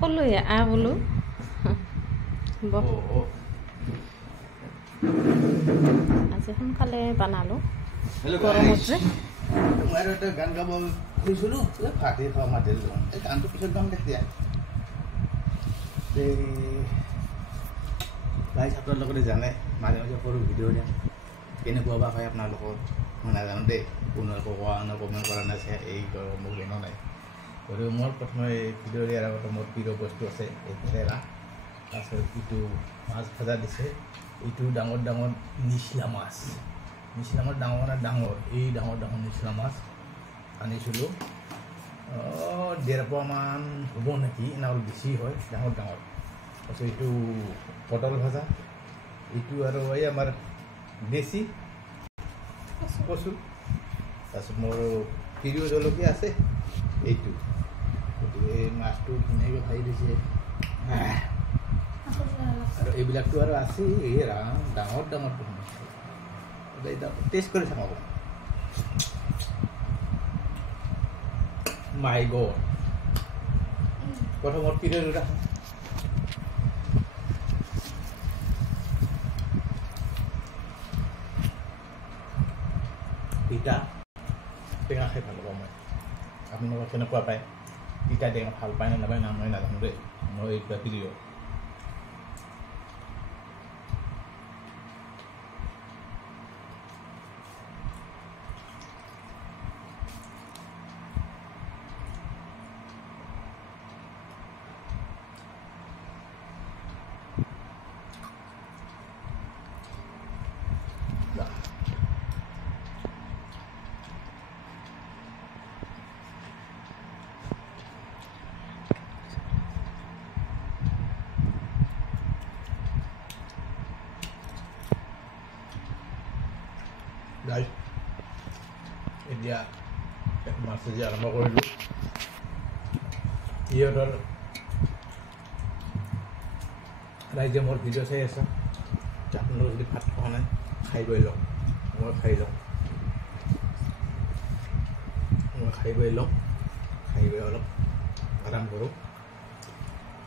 কলো বোলো আজি সোনকালে বনালো গৰমত যে মই এটা গান গাব খুজিছিলো ভাতে খাওয়া মাতিলো এই গানটো পিছত গাম তেতিয়া গাইজ আপোনাৰ লগতে জানে মাজে মাজে সৰু ভিডিঅ' দিয়া কেনেকুৱা বা হয় আপোনালোকৰ মই নাজানো দেই কোনো একো কমেণ্ট কৰা নাছে এই মোক এনে নাই গতিকে মোৰ প্ৰথমে ভিডিঅ' দিয়াৰ আগতে মোৰ প্ৰিয় বস্তু আছে এই কেৰেলা তাৰপিছত ইটো মাছ ভজা দিছে এইটো ডাঙৰ ডাঙৰ নিচলা মাছ ডাঙৰ এই ডাঙৰ নিচলা মাছ আনিছিলোঁ 1.5 পোৱামান হ'ব নেকি না অলপ বেছি হয় ডাঙৰ তাৰপিছত এইটো পটল ভজা এইটো আৰু এই আমাৰ দেশী কচু তাৰপিছত মোৰ প্ৰিয় জলকীয়া আছে এইটো গতিকে এই মাছটো ধুনীয়াকৈ ভাজি দিছে আৰু এইবিলাকতো আৰু আছে এই ডাঙৰ টেষ্ট কৰি চাম আকৌ মাই গড প্ৰথমত প্ৰিয় দুটা তিতা টেঙা খাই ভাল পাওঁ মই আপোনালোকে কেনেকুৱা পায় তিতা টেঙা ভাল পায় নে নাপায় মই নাজানো দেই মই এইটো প্ৰিয় guys এতিয়া মাছ যে আৰম্ভ কৰিলোঁ ইহঁতৰ ৰাইজে মোৰ ভিডিঅ' চাই আছে আপোনালোকে যদি ভাত খোৱা নাই খাই গৈ লওক মই খাই গৈ অলপ আৰাম কৰোঁ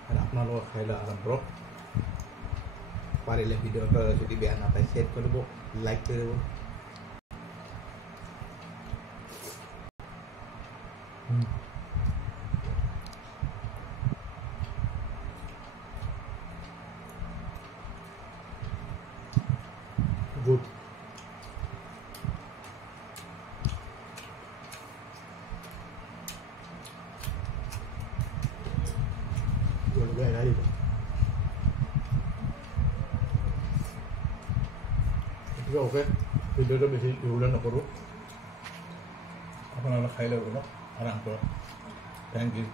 আৰু আপোনালোকে খাই লওক আৰাম কৰক পাৰিলে ভিডিঅ'টো যদি বেয়া নাপায় শ্বেয়াৰ কৰিব লাইক কৰিব good oke ভিডিঅ'টো বেছি দীঘলীয়া নকৰোঁ আপোনালোকে খাই ল'ব আৰাম কৰক থেংক ইউ